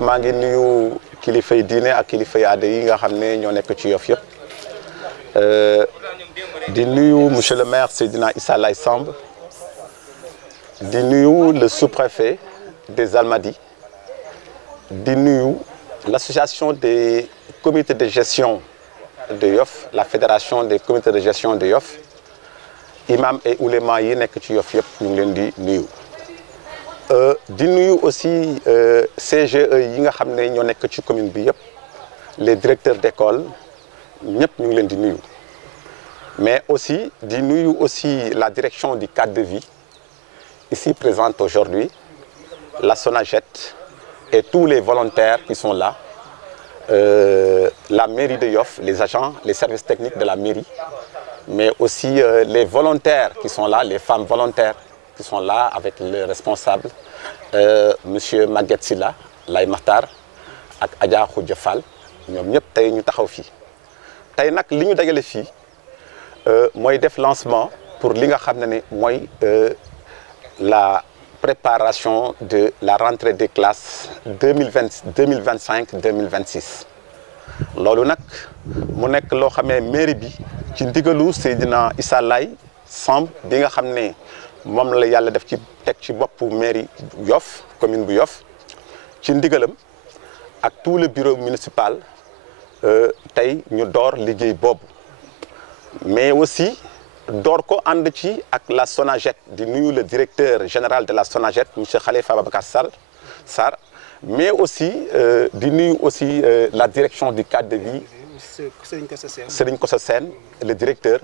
maa ngi nuyu kilifay diine ak kilifay aada yi nga xam ne ñoo nekk ci Yoff yëpp di nuyu monsieur le maire Seydina Issa Laye Samb di nuyu le sous-préfet des Almadies di nuyu l'association des comités de gestion de Yoff la fédération des comités de gestion de Yoff imam et ouléma yi nekk ci Yoff yëpp ñu ngi leen di nuyu di nuyu aussi CGE yi nga xam ne ñoo nekk ci commune bi yëpp les directeurs d'école ñëpp ñu ngi leen di nuyu mais aussi di nuyu aussi la direction du cadre de vie ici présente aujourd'hui la SONAGED et tous les volontaires qui sont là la mairie de Yoff les agents les services techniques de la mairie mais aussi les volontaires qui sont là les femmes volontaires qui sont là avec le responsable monsieur Maguette Sylla Lay Makhtar ak Adja Khoudia Fall ñoom ñëpp tey ñu taxaw fii tey nag li ñu dajale fii mooy def lancement pour li nga xam ne mooy la préparation de la rentrée des classes 2025-2026 loolu nag mu nekk loo xamee mairie bi ci ndigalu Seydina Issa Laye Samb bi nga xam ne moom la yàlla def ci teg ci boppu mairie Yoff commune bu Yoff ci ndigalam ak tout le bureau municipal tey ñu door liggéey boobu mais aussi door ko ànd ci ak la SONAGED di nuyu le directeur général de la SONAGED monsieur Khalifa Babacar Sarr mais aussi di nuyu aussi la direction du cadre de vie Serigne Kosso Sène le directeur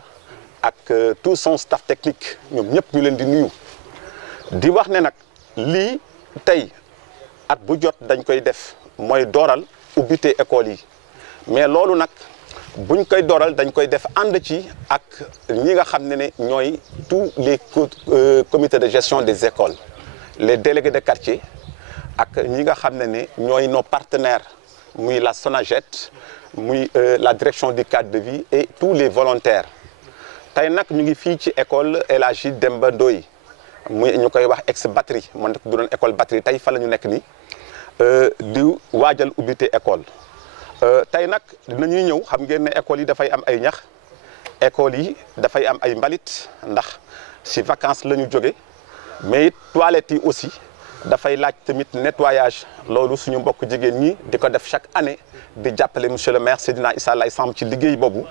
ak tout son staff technique ñoom ñëpp ñu leen di nuyu di wax ne nag lii tey at bu jot dañ koy def mooy dooral ubbite école yi mais loolu nag buñ koy dooral dañ koy def ànd ci ak ñi nga xam ne ñooy tous les comités de gestion des écoles les délégués de quartier ak ñi nga xam ne ñooy nos partenaires muy la SONAGED muy la direction du cadre de vie et tous les volontaires tey nag ñu ngi fii ci école El Hadji Demba Ndoye muy ñu koy wax ex batterie moo nekk du doon école batterie tey fa la ñu nekk ni di waajal ubbite école tey nag dinañuy ñëw xam ngeen ne école yi dafay am ay ñax école yi dafay am ay mbalit ndax si vacances la ñu jóge mais it toilettes yi aussi dafay laaj tamit nettoyage loolu suñu mbokk jigéen ñi di ko def chaque année di jàppale monsieur le maire Seydina Issa Laye Samb ci liggéey boobu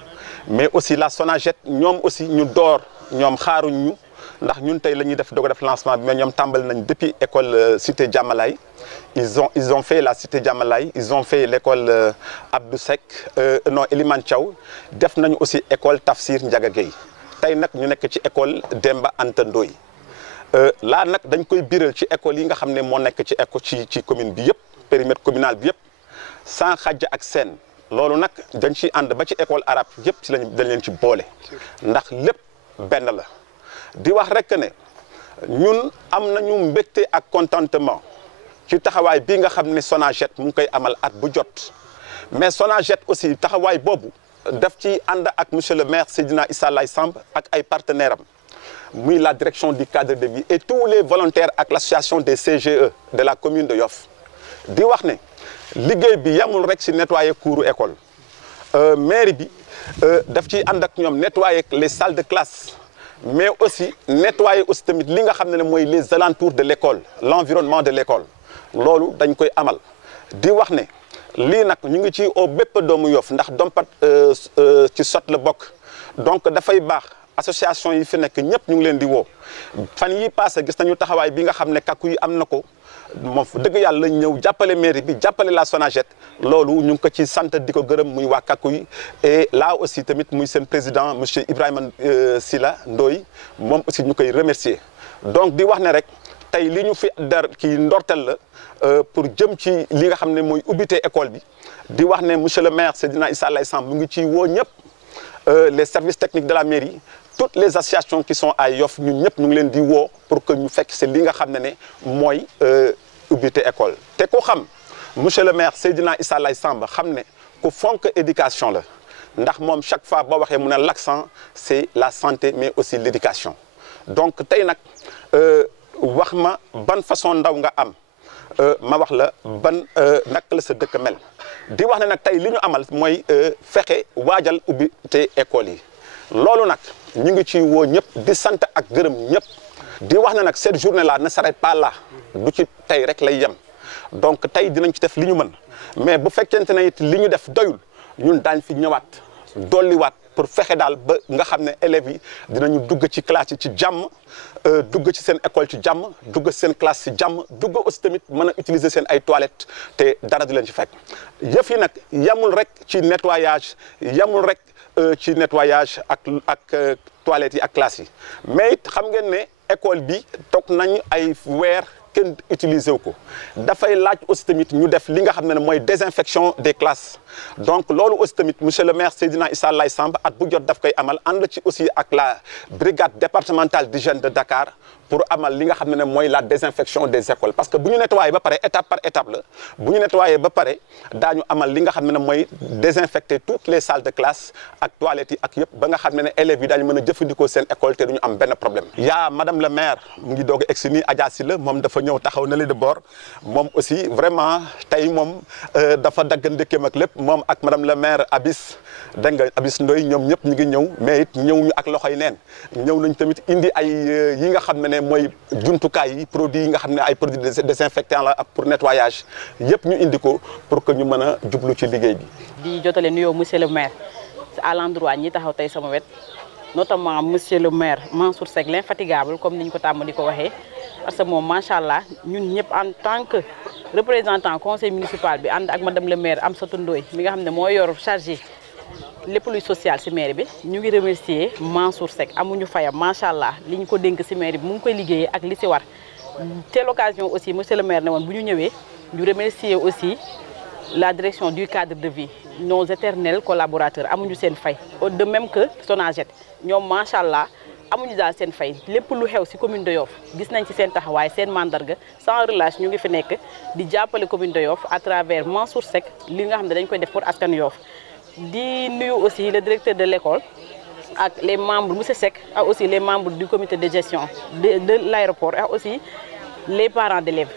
mais aussi la Sonaged ñoom aussi ñu door ñoom xaaruñ ñu ndax ñun tey la ñuy doog a def lancement bi mais ñoom tàmbali nañ depuis école cité Diamalaye ils ont fait la cité Diamalaye ils ont fait l'école Abdou Seck non Elimane Thiaw def nañu aussi école Tafsir Ndiaga Gueye tey nag ñu nekk ci école Demba Anta Ndoye laa nag dañ koy biral ci école yi nga xam ne moo nekk ci école ci commune bi yëpp périmètre communal bi yëpp sans xàjj ak seen loolu nag dañ ciy ànd ba ci école arabe yëpp ci lañ dañ leen ci boole ndax lépp benn la di wax rek ne ñun am nañu mbégte ak contentement ci taxawaay bii nga xam ne Sonaged mu ngi koy amal at bu jot mais Sonaged aussi taxawaay boobu daf ci ànd ak monsieur le maire Seydina Issa Laye Samb ak ay partenaires am muy la direction du cadre de vie et tous les volontaires ak l'association des CGE de la commune de Yoff di wax ne liggéey bi yamul rek ci nettoyer couru école mairie bi daf ciy ànd ak ñoom nettoyer les salles de classe mais aussi nettoyer aussi tamit li nga xam ne mooy les alentours de l'école l'environnement de l'école loolu dañ koy amal di wax ne lii nag ñu ngi ci au bépp doomu Yoff ndax dompat ci sot la bokk donc dafay baax association yi fi nekk ñëpp ñu ngi leen di woo fan yi passé gis nañu taxawaay bi nga xam ne kakku yi am na ko moom dëgg yàlla ñëw jàppale mairie bi jàppale la Sonaged loolu ñu ngi ko ci sant di ko gërëm muy waa kakku yi et là aussi tamit muy seen président monsieur Ibrahima Sila Ndoye moom aussi ñu koy remercier donc di wax ne rek tey li ñu fi dar kii ndortel la pour jëm ci li nga xam ne mooy ubbite école bi di wax ne monsieur le maire Seydina Issa Laye Samb mu ngi ci woo ñëpp les services techniques de la mairie toutes les associations qui sont à Yoff ñun ñëpp ñu ngi leen di woo pour que ñu fekk c'est li nga xam ne mooy ubbite école te ku xam monsieur le maire Seydina Issa Laye Samb xam ne ku fonk éducation la ndax moom chaque fois boo waxee mu ne l'accent c'est la santé mais aussi l'éducation donc tey nag wax ma ban façon ndaw nga am ma wax la ban naka la sa dëkk mel di wax ne nag tey li ñu amal mooy fexe waajal ubbi te école yi loolu nag ñu ngi ci woo ñëpp di sant ak gërëm ñëpp di wax ne nag cette journée là ne s'arrête pas là du ci tey rek lay yem donc tey dinañ ci def li ñu mën mais bu fekkente ne it li ñu def doyul ñun daañ fi ñëwaat dolliwaat pour fexe daal ba nga xam ne élèves yi dinañu dugg ci classe yi ci jàmm dugg ci seen école ci jàmm dugg ci seen classe ci jàmm dugg aussi tamit mën a utiliser seen ay toilettes te dara du leen ci fekk yëf yi nag yamul rek ci nettoyage yamul rek ci nettoyage ak toilettes yi ak classes yi mais it xam ngeen ne école bi toog nañu ay weer kenn utiliser wu ko dafay laaj aussi tamit ñu def li nga xam ne mooy désinfection des classes donc loolu aussi tamit monsieur le maire Seydina Issa Laye Samb at bu jot daf koy amal ànd ci aussi ak la brigade départementale d'hygiène de Dakar pour amal li nga xam ne mooy la désinfection des écoles parce que bu ñu nettoyer ba pare étape par étape la bu ñu nettoyer ba pare daañu amal li nga xam ne mooy désinfecter toutes les salles de classe ak toilettes yi ak yëpp ba nga xam ne élèves yi daañu mën a jëfandikoo seen école te duñu am benn problème. yaa madame le maire mu ngi doog a egsi nii Adja Sylla moom dafa ñëw taxaw na li de bord moom aussi vraiment tey moom dafa dagg ndekkeem ak lépp moom ak madame le maire Abis dégg nga Abis Ndoye ñoom ñëpp ñu ngi ñëw mais it ñëw ñu ak loxoy neen ñëw nañ tamit indi ay yi nga xam ne mooy jumtukaay yi produits yi nga xam ne ay produits désinfectants la pour nettoyage yëpp ñu indi ko pour que ñu mën a jublu ci liggéey bi. di jotale nuyoo monsieur le maire à l'endroit ñi taxaw tey sama wet notamment monsieur le maire Mansour Seck l'infatigable comme ni ñu ko tàmm di ko waxee parce que moom macha allah ñun ñëpp en tant que représentant conseil municipal bi ànd ak madame le maire Amsatou Ndoye mi nga xam ne moo yor chargé lépp luy social ci maire bi ñu ngi remercier Mansour Seck amuñu fayam macha allah li ñu ko dénk ci maire bi mu ngi koy liggéeyee ak li ci war te l'occasion aussi monsieur le maire ne woon bu ñu ñëwee ñu remercier aussi la direction du cadre de vie nos éternels collaborateurs amuñu seen fay de même que Sonaged ñoom macha allah amuñu daal seen fay lépp lu xew ci commune de Yoff gis nañ ci seen taxawaay seen mandarga sans relâche ñu ngi fi nekk di jàppale commune de Yoff à travers Mansour Seck li nga xam ne dañ koy def pour askan Yoff di nuyu aussi le directeur de l'école ak les membres monsieur Seck ak aussi les membres du comité de gestion de l'aéroport ak aussi les parents d'élèves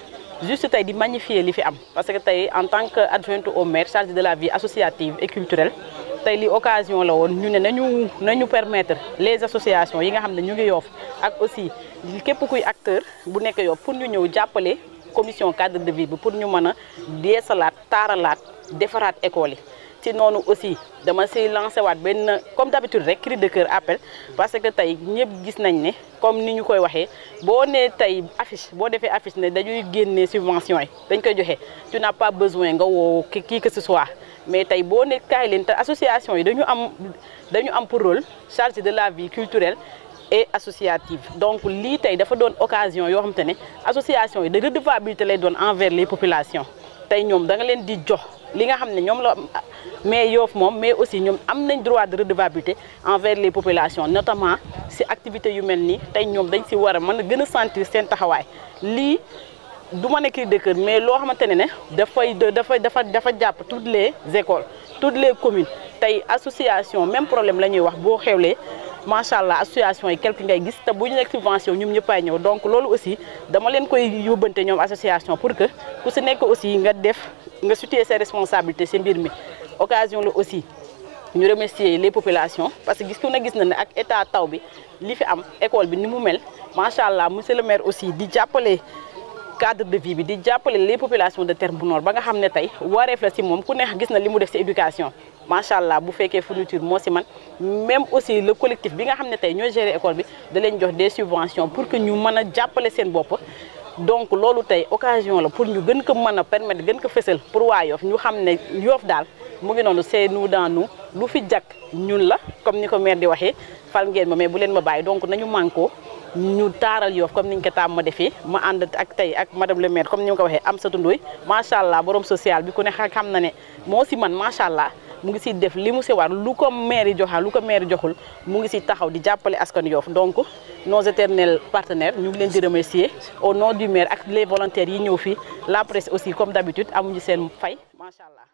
juste tey di magnifier li fi am parce que tey en tant que adjointe au maire chargée de la vie associative et culturelle tey li occasion la woon ñu ne nañu permettre les associations yi nga xam ne ñu ngi Yoff ak aussi képp kuy acteur bu nekk Yoff pour ñu ñëw jàppale commission cadre de vie bi pour ñu mën a deesalaat taaralaat defaraat école yi. ci noonu aussi dama si lancé waat benn comme d'habitude rek cri de cœur appel parce que tey ñëpp gis nañ ne comme ni ñu koy waxee boo nee tey affiche boo defee affiche ne dañuy génne subvention yi dañ koy joxe tu n'as pas besoin nga woo kii que ce soit mais tey boo ne kaay leen te association yi dañu am pour rôle chargé de la vie culturelle et associative donc lii tey dafa doon occasion yoo xamante ne association yi de redevabilité lay doon envers les populations tey ñoom da nga leen di jox li nga xam ne ñoom la mais Yoff moom mais aussi ñoom am nañ droit de redevabilité envers les populations notamment si activités yu mel nii tey ñoom dañ si war a mën a gën a sentir seen taxawaay lii du ma ne cri de cœur mais loo xamante ne dafa jàpp toutes les écoles toutes les communes tey association même problème la ñuy wax boo xewlee macha allah association yi quelque ngay gis te bu ñu nekk subvention ñoom ñëpp ay ñëw donc loolu aussi dama leen koy yóbbante ñoom association pour que ku si nekk aussi nga situer ses responsabilités si mbir mi occasion la aussi ñu remercier les populations parce que gis na ne ak état taw bi li fi am école bi ni mu mel macha allah monsieur le maire aussi di jàppale cadre de vie bi di jàppale les populations de Terre bu Nord ba nga xam ne tey wareef la si moom ku neex gis na li mu def si éducation macha allah bu fekkee fourniture moo si man même aussi le collectif bi nga xam ne tey ñoo gérer école bi da leen jox des subventions pour que ñu mën a jàppale seen bopp donc loolu tey occasion la pour ñu gën ko mën a permettre gën ko fësal pour waa Yoff ñu xam ne Yoff daal mu ngi noonu c'est nous dans nous lu fi jàkk ñun la comme ni ko maire di waxee fal ngeen ma mais bu leen ma bàyyi donc nañu mànkoo ñu taaral Yoff comme niñ ko tàmm ma defee ma ànd ak tey ak madame le maire comme ni ma ko waxee Amsatou Ndoye macha allah borom social bi ku ne xam na ne moo si man macha allah mu ngi si def li mu si war lu ko maire yi joxal lu ko maire joxul mu ngi si taxaw di jàppale askan Yoff donc nos éternels partenaires ñu ngi leen di remercier au nom du maire ak les volontaires yi ñëw fii la presse aussi comme d'habitude amuñu seen fay macha allah.